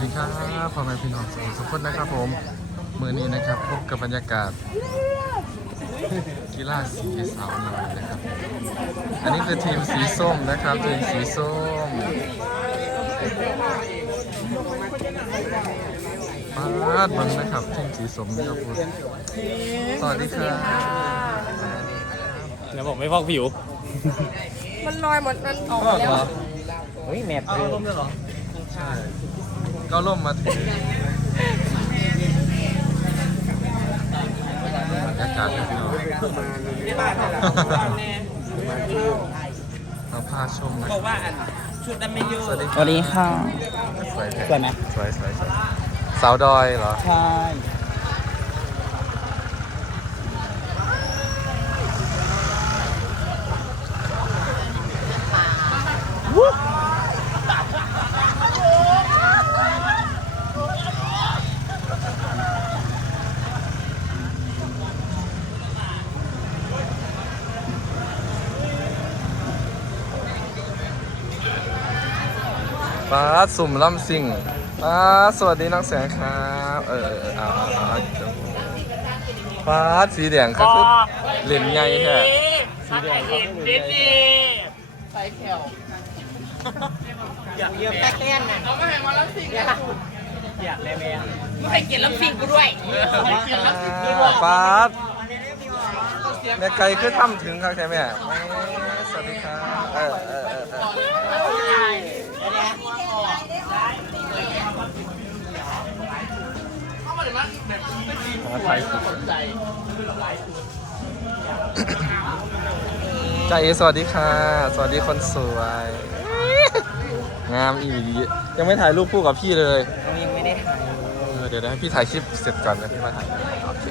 ดีครับพ่อแม่พี่น้องสุขคนนะครับผมมือนี้นะครับพบกับบรรยากาศกีฬาสีสาวน้อยนะครับ อันนี้คือทีมสีส้มนะครับทีมสีส้มปาดเบังนะครับทีมสีส้มนะครับผมสวัสดีครับแล้วบอกไม่พอกผิว มันลอยหมดมันออกมาแล้วเฮ้ยแมปเลยใช่ ก็ร่มมาถึงบรรยากาศนะพี่น้องเราพาชมนะบอกว่าอันชุดนั้นไม่เยอะสวัสดีสวัสดีค่ะ สวยสวยไหมสวยสวยสวยสาวดอยเหรอ ใช่ ป้าสุ่มล่ำซิ่งป้าสวัสดีน้องแสงครับ เออเอาเอาป้าสีแดงก็คือเหรียญใหญ่แท้สีแดงเขาคือเหรียญใหญ่ใส่แถวอยากเยอะแป๊กแน่นน่ะเขาไม่ให้มารับสิ่งอยากอยากได้แม่ไม่ให้เกียรติรับสิ่งกูด้วยไม่ให้เกียรติรับสิ่งกูด้วยป้าดแม่ไก่คือทำถึงครับใช่ไหมแม่สวัสดีครับเออเออ มาไทยสุดใจาเอสวัสดีค่ะ สวัสดีคนสวย งามอีหลียังไม่ถ่ายรูปคู่กับพี่เลยยังไม่ได้ถ่ายเออเดี๋ยวนะให้พี่ถ่ายคลิปเสร็จก่อนนะพี่มาถ่ายโอเค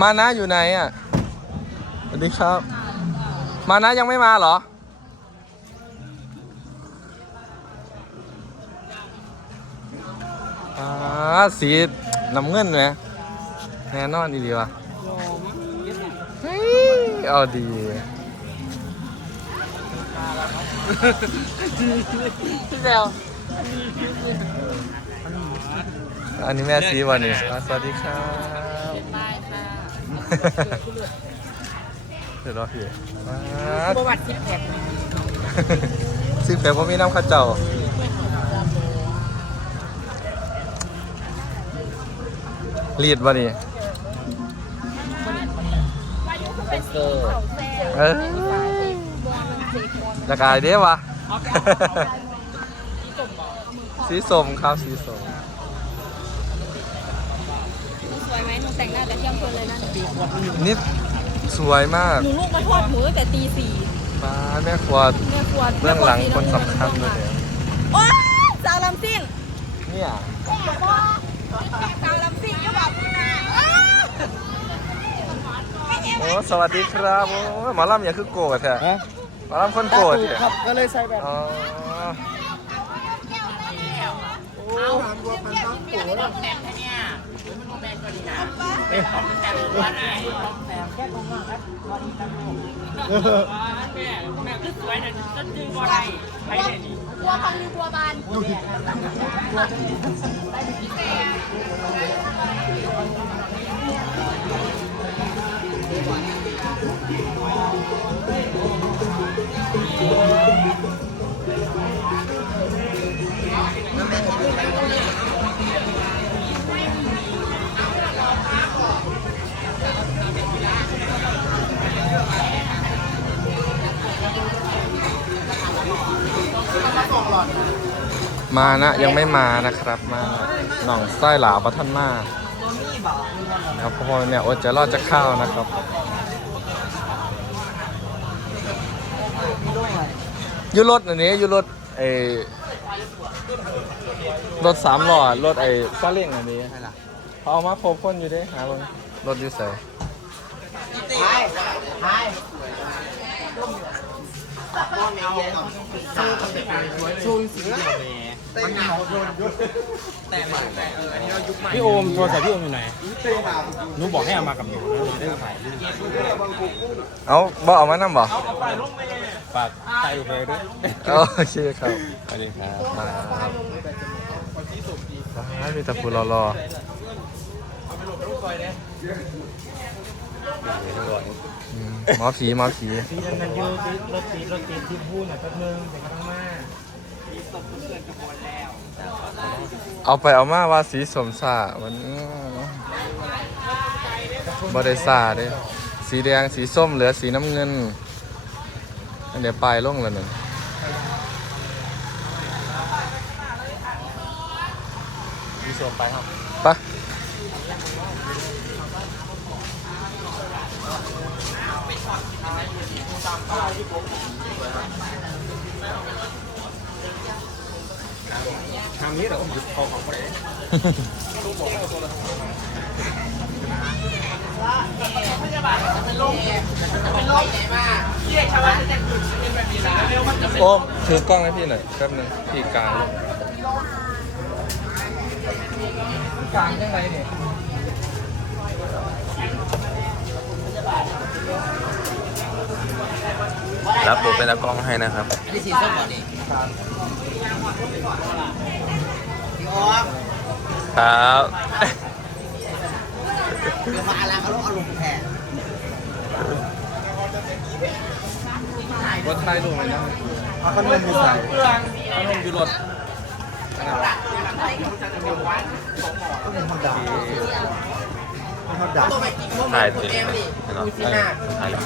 มานะอยู่ไหนอะสวัสดีครับ มานะยังไม่มาเหรอ อ่าสีน้ำเงินไหมแน่นอนดีวะเฮ้ยเอาดีเร็วอันนี้แม่ซีวันนี้อ่าสวัสดีครับตายค่ะ เดี๋ยวรอพี่ประวัติคิดแผลซิกแพคผมมีน้ำข้าวเจ้ารีดวะนี่เซอร์เออจะกายเด้วะสีส้มครับสีส้ม สวยไห มหนูแต่งหน้าแต่เที่ยงคืนเลยนะนี่สวยมากหนูลูกมาทอดหมูตั้งแต่ตีสี่มาแม่ครัวแม่ครัวเบื้องหลังคนสำคัญเลยโอ้ยสาวลำซิ่งเนี่ยสาวลำซิ่งก็แบบนี้นะโอ้สวัสดีครับโอ้หมอลำอย่าคือโกรธแท้ฮะหมอลำคนโกรธถูกเนี่ยครับก็เลยใส่แบบอ๋อ แม่แม่คือสวยนะจะดึงบ่ได้ไปไหนนี่บัวพันหรือบัวบาน มานะยังไม่มานะครับมาหน่องไส้หลาประทันมาครับเพราะว่าเนี่ยอดจะรอดจะเข้าวนะครับยูรถอันนี้ยูรถไอรถสามล้อรถไอซาเล้งอันนี้เอามาครบคนอยู่ด้หาเบิ่งรถอยู่ใส่ ไปไปชูนสีเดียวแม่มันหนาวโดนยุดแต่แต่เอออันนี้เรายุคใหม่พี่โอมโทรศัพท์พี่โอมอยู่ไหนหนูบอกให้เอามากับหนูนะหนูได้ถ่ายรูปเอาบ่เอามานั่บ่ฝากถ่ายรูปไปด้วยโอเคครับสวัสดีครับครับว้ายมีแต่ผู้รอรออืม หมอผีหมอผีพี่ยังกันอยู่ที่รถติดรถติดที่พูดหน่อยแป๊บนึงเดี๋ยวก็ต้องมาเอาไปเอามาว่าสีสมสามันบริษาเด้สีแดงสีส้มเหลือสีน้ำเงิน อันเดี๋ยวปลายลงแล้วนั่นพี่ชมไปครับไปะ ทางนี้เดี๋ยวผมหยุดเขาของไปโอ้ถือกล้องให้พี่หน่อยแป๊บนึงพี่กลางกลางยังไงเนี่ย รับผมเป็นตากล้องให้นะครับอันนี้สีส้มก่อนนี่พี่ออมครับเดี๋ยวมาอะไรเขาต้องเอาลงแทนวัดท้ายรูปไหมนะเอาขนมอยู่ใส่ขนมอยู่รถตัวไปกินข้าวหมูถ่ายคตินดแอมนี่เนาะดูสีหน้าถ่ายแล้ว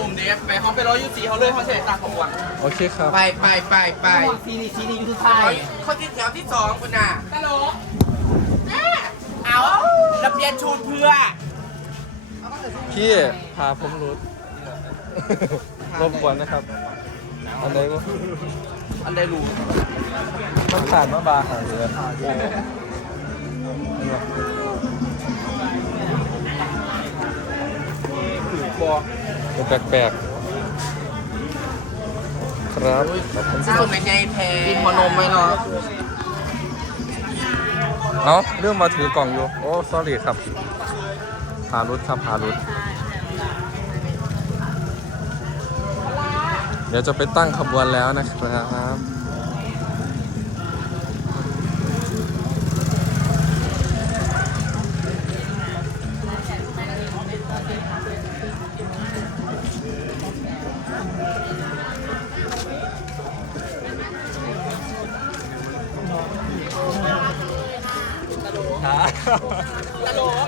สีสุ่มเดฟไปเขาไปร้อยยูสีเขาเลยเขาเสียตังค์ของวันโอเคครับ ไปไปไปไปซีนี่ซีนี่ยูทูบไทยเขาที่แถวที่สองคุณน่ะตลกเอาระเบียนชูนเพื่อพี่พาผมรุดรบกวนนะครับ อันไหนก็อันใดรู้มันผ่านมาบาหาเรือ ตัวแปลกๆครับขอบคุณสีสุ่มในไงแพรกินพนมไหมเนาะเอ้าเรื่องมาถือกล่องอยู่ โอ้สอรี่ครับพารุดครับพารุดเดี๋ยวจะไปตั้งขบวนแล้วนะครับ ตลก